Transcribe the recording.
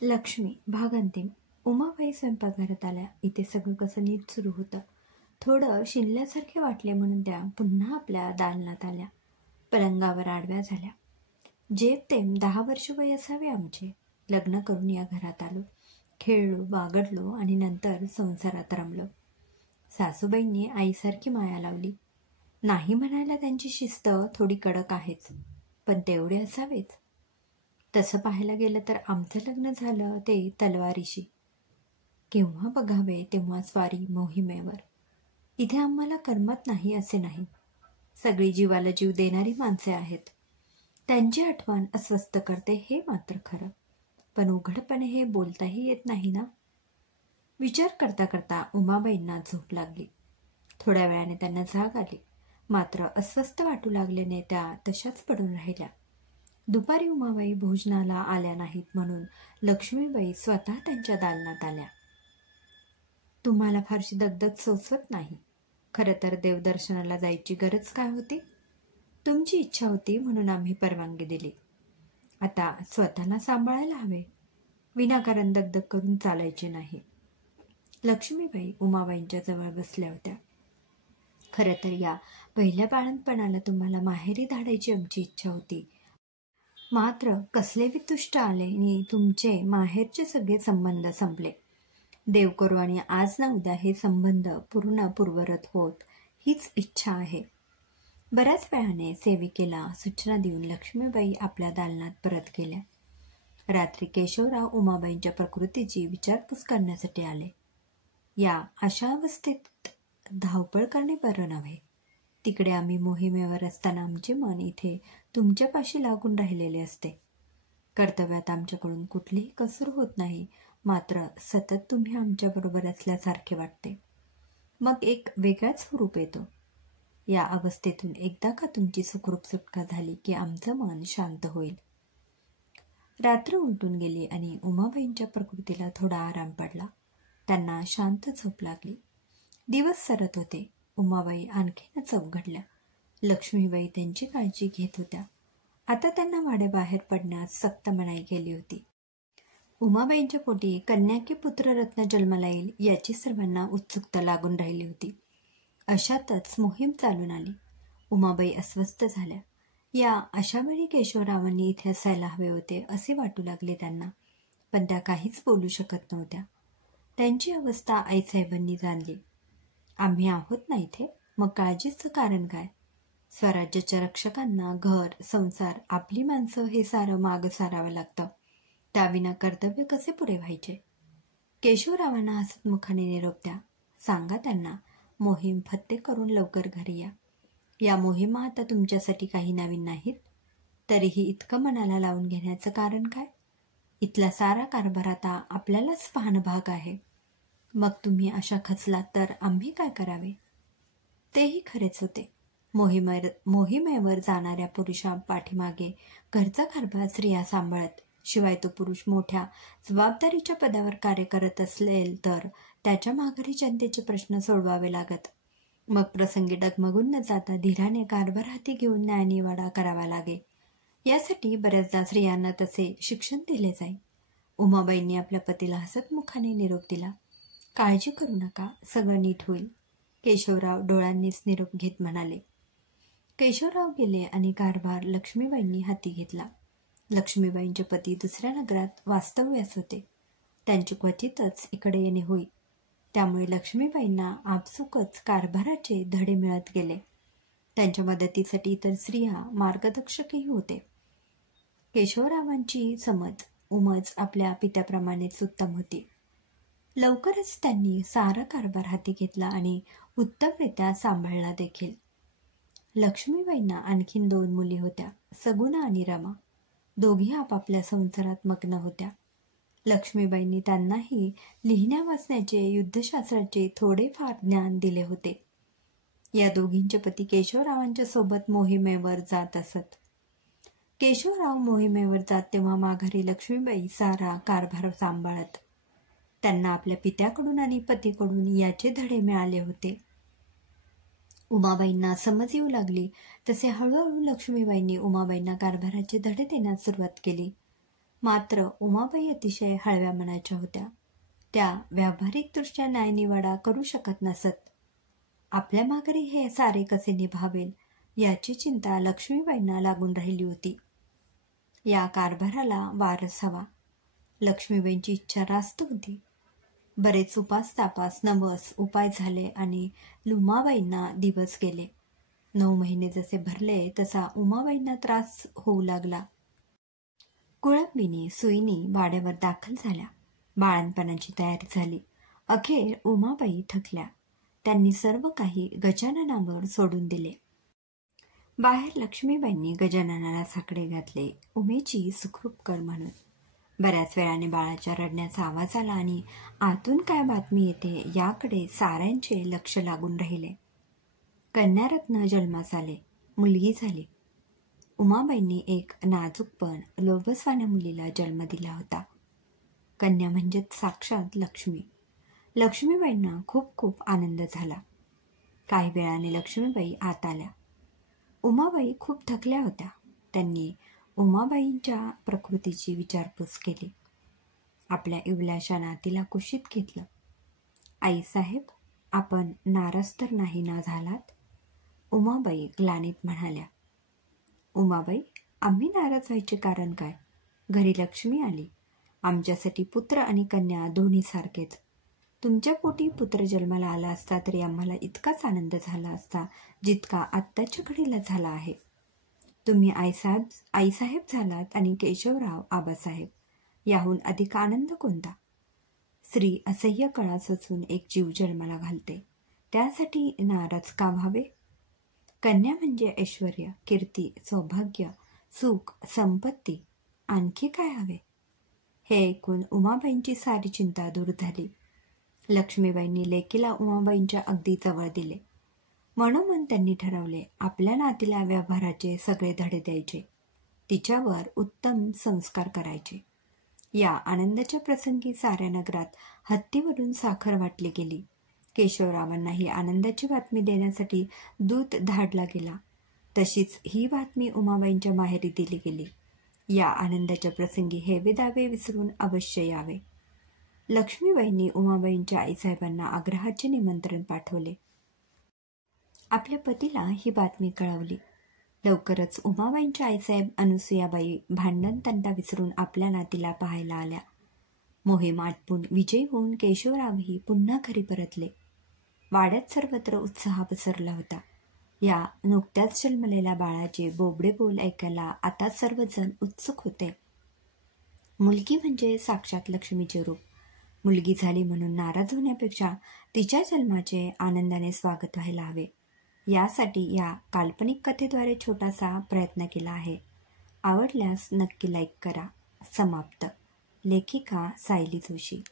लक्ष्मी भाग अंतिम. उमाबाई स्वयंपाकघरात आल्या. इथे सगळं कसं नीट सुरू होतं. थोडं शिनल्यासारखे वाटले म्हणून त्या पुन्हा आपल्या दालनात आल्या. पलंगावर आडव्या झाल्या. जेमतेम 10 वर्ष वय असावे आमचे. लग्न करून या घरात आलो. खेळलो, बागडलो आणि नंतर संसारात रमलो. सासूबाईंनी आईसारखी माया लावली. नाही म्हणायला त्यांची शिस्त थोडी कडक आहेच, पण तेवढे असावेच. तसं पाहायला गेलं तर आमचं लग्न झालं ते तलवारीशी. केव्हा बघावे तेव्हा स्वारी मोहिमेवर. इथे आम्हाला करमत नाही असे नाही. सगळी जीवाला जीव देणारी माणसे आहेत. त्यांची आठवण अस्वस्थ करते हे मात्र खरं, पण उघडपणे हे बोलताही येत नाही ना. विचार करता करता उमाबाईंना झोप लागली. थोड्या वेळाने त्यांना जाग आली, मात्र अस्वस्थ वाटू लागल्याने त्या तशाच पडून राहिल्या. दुपारी उमाबाई भोजनाला आल्या नाहीत म्हणून लक्ष्मीबाई स्वतः त्यांच्या दालनात आल्या. तुम्हाला फारशी दगदग सोसवत नाही. खरं तर देवदर्शनाला जायची गरज काय होती? तुमची इच्छा होती म्हणून आम्ही परवानगी दिली. आता स्वतःला सांभाळायला हवे. विनाकारण दगदग करून चालायचे नाही. लक्ष्मीबाई उमाबाईंच्या जवळ बसल्या होत्या. खरं तर या पहिल्या बाळंतपणाला तुम्हाला माहेरी धाडायची आमची इच्छा होती, मात्र कसले वितुष्ट आले आणि तुमचे माहेरचे सगळे संबंध संपले. देव करो आणि आज ना उद्या हे संबंध पूर्ण पूर्वरत होत हीच इच्छा आहे. बऱ्याच वेळाने सेविकेला सूचना देऊन लक्ष्मीबाई आपल्या दालनात परत गेल्या. रात्री केशवराव उमाबाईंच्या प्रकृतीची विचारपूस करण्यासाठी आले. या अशा अवस्थेत धावपळ करणे बरं नव्हे. तिकडे आम्ही मोहिमेवर असताना आमचे मन इथे तुमच्यापाशी लागून राहिलेले असते. कर्तव्यात आमच्याकडून कुठलीही कसूर होत नाही, मात्र सतत तुम्ही आमच्याबरोबर असल्यासारखे वाटते. मग एक वेगळाच हुरूप येतो. या अवस्थेतून एकदा का तुमची सुखरूप सुटका झाली की आमचं मन शांत होईल. रात्र उलटून गेली आणि उमाबाईंच्या प्रकृतीला थोडा आराम पडला. त्यांना शांत झोप लागली. दिवस सरत होते. उमाबाई आणखीनच अवघडल्या. लक्ष्मीबाई त्यांची काळजी घेत होत्या. आता त्यांना वाड्याबाहेर पडण्यास सक्त मनाई केली होती. उमाबाईंच्या पोटी कन्या की पुत्ररत्न जन्माला येईल याची सर्वांना उत्सुकता लागून राहिली होती. अशातच मोहीम चालून आली. उमाबाई अस्वस्थ झाल्या. या अशा वेळी केशवरावांनी इथे असायला हवे होते असे वाटू लागले त्यांना, पण त्या काहीच बोलू शकत नव्हत्या. त्यांची अवस्था आईसाहेबांनी जाणली. आम्ही आहोत ना इथे, मग काळजीचं कारण काय? स्वराज्याच्या रक्षकांना घर, संसार, आपली माणसं हे सारं मागं सारावं लागतं. त्याविना कर्तव्य कसे पुरे व्हायचे? केशवरावांना हसतमुखाने निरोप द्या. सांगा त्यांना मोहीम फत्ते करून लवकर घरी या. या मोहिमा आता तुमच्यासाठी काही नवीन नाहीत. तरीही इतकं मनाला लावून घेण्याचं कारण काय? इथला सारा कारभार आता आपल्यालाच पाहणं भाग आहे. मग तुम्ही अशा खचलात तर आम्ही काय करावे? तेही खरेच होते. मोहिमेवर जाणाऱ्या पुरुषा पाठीमागे घरचा कारभार स्त्रिया सांभाळत, शिवाय तो पुरुष मोठ्या जबाबदारीच्या पदावर कार्य करत असेल तर त्याच्या माघारी जनतेचे प्रश्न सोडवावे लागत. मग प्रसंगी डगमगून न जाता धीराने कारभार हाती घेऊन न्यायनिवाडा करावा लागे. यासाठी बऱ्याचदा स्त्रियांना तसे शिक्षण दिले जाई. उमाबाईंनी आपल्या पतीला हसतमुखाने निरोप दिला. काळजी करू नका, सगळं नीट होईल. केशवराव डोळ्यांनीच निरोप घेत म्हणाले. केशवराव गेले आणि कारभार लक्ष्मीबाईंनी हाती घेतला. लक्ष्मीबाईंचे पती दुसऱ्या नगरात वास्तव्यास होते. त्यांचे क्वचितच इकडे येणे होई. त्यामुळे लक्ष्मीबाईंना आपसुकच कारभाराचे धडे मिळत गेले. त्यांच्या मदतीसाठी इतर स्त्रिया मार्गदर्शकही होते. केशवरावांची उमज आपल्या पित्याप्रमाणेच उत्तम होती. लवकरच त्यांनी सारा कारभार हाती घेतला आणि उत्तमरित्या सांभाळला देखील. लक्ष्मीबाईंना आणखीन 2 मुली होत्या, सगुणा आणि रमा. दोघी आपापल्या संसारात मग्न होत्या. लक्ष्मीबाईंनी त्यांनाही लिहिण्या वाचण्याचे, युद्धशास्त्राचे थोडेफार ज्ञान दिले होते. या दोघींचे पती केशवरावांच्या सोबत मोहिमेवर जात असत. केशवराव मोहिमेवर जात तेव्हा माघारी लक्ष्मीबाई सारा कारभार सांभाळत. त्यांना आपल्या पित्याकडून आणि पतीकडून याचे धडे मिळाले होते. उमाबाईंना समज येऊ लागली तसे हळूहळू लक्ष्मीबाईंनी उमाबाईंना कारभाराचे धडे देण्यास सुरुवात केली. मात्र उमाबाई अतिशय हळव्या मनाच्या होत्या. त्या व्यावहारिकदृष्ट्या न्यायनिवाडा करू शकत नसत. आपल्या माघारी हे सारे कसे निभावेल याची चिंता लक्ष्मीबाईंना लागून राहिली होती. या कारभाराला वारस हवा. लक्ष्मीबाईंची इच्छा रास्त होती. बरेच उपास नवस उपाय झाले आणि उमाबाईंना दिवस गेले. 9 महिने जसे भरले तसा उमाबाईंना त्रास होऊ लागला. कुळंबिनी सुईनी वाड्यावर दाखल झाल्या. बाळणपणाची तयारी झाली. अखेर उमाबाई थकल्या. त्यांनी सर्व काही गजाननावर सोडून दिले. बाहेर लक्ष्मीबाईंनी गजाननाला साकडे घातले. उमेची सुखरूप कर म्हणून. बऱ्याच वेळाने बाळाच्या रडण्याचा आवाज आला आणि आतून काय बातमी येते याकडे साऱ्यांचे लक्ष लागून राहिले. कन्यारत्न जन्मास आले. मुलगी झाली. उमाबाईंनी एक नाजूक पण लोभसवाण्या मुलीला जन्म दिला होता. कन्या म्हणजेच साक्षात लक्ष्मी. लक्ष्मीबाईंना खूप खूप आनंद झाला. काही वेळाने लक्ष्मीबाई आत आल्या. उमाबाई खूप थकल्या होत्या. त्यांनी उमाबाईंच्या प्रकृतीची विचारपूस केली. आपल्या इवल्याशा नातीला कुशीत घेतलं. आईसाहेब, आपण नाराज तर नाही ना झालात? उमाबाई ग्लानीत म्हणाल्या. उमाबाई, आम्ही नाराज व्हायचे कारण काय? घरी लक्ष्मी आली. आमच्यासाठी पुत्र आणि कन्या दोन्ही सारखेच. तुमच्या पोटी पुत्र जन्माला आला असता तरी आम्हाला इतकाच आनंद झाला असता जितका आत्ताच्या घडीला झाला आहे. तुम्ही आईसाहेब झालात आणि केशवराव आबासाहेब. याहून अधिक आनंद कोणता? स्त्री असह्य कळा सोसून एक जीव जन्माला घालते. त्यासाठी नाराज का व्हावे? कन्या म्हणजे ऐश्वर्य, कीर्ती, सौभाग्य, सुख, संपत्ती. आणखी काय हवे? हे ऐकून उमाबाईंची सारी चिंता दूर झाली. लक्ष्मीबाईंनी लेकीला उमाबाईंच्या अगदी जवळ दिले. मनोमन त्यांनी ठरवले, आपल्या नातीला व्यवहाराचे सगळे धडे द्यायचे. तिच्यावर उत्तम संस्कार करायचे. या आनंदाच्या प्रसंगी साऱ्या नगरात हत्तीवरून साखर वाटली गेली. केशवरावांना ही आनंदाची बातमी देण्यासाठी दूत धाडला गेला. तशीच ही बातमी उमाबाईंच्या माहेरी दिली गेली. या आनंदाच्या प्रसंगी हेवे दावे विसरून अवश्य यावे. लक्ष्मीबाईंनी उमाबाईंच्या आईसाहेबांना आग्रहाचे निमंत्रण पाठवले. आपल्या पतीला ही बातमी कळवली. लवकरच उमाबाईंच्या आईसाहेब अनुसूयाबाई भांडण तंटा विसरून आपल्या नातीला पाहायला आल्या. मोहीम आटपून विजयी होऊन केशवरावही पुन्हा घरी परतले. वाड्यात सर्वत्र उत्साह पसरला होता. या नुकत्याच जन्मलेल्या बाळाचे बोबडे बोल ऐकायला आता सर्वजण उत्सुक होते. मुलगी म्हणजे साक्षात लक्ष्मीचे रूप. मुलगी झाली म्हणून नाराज होण्यापेक्षा तिच्या जन्माचे आनंदाने स्वागत व्हायला हवे. यासाठी या काल्पनिक कथेद्वारे छोटासा प्रयत्न केला आहे. आवडल्यास नक्की लाईक करा. समाप्त. लेखिका सायली जोशी.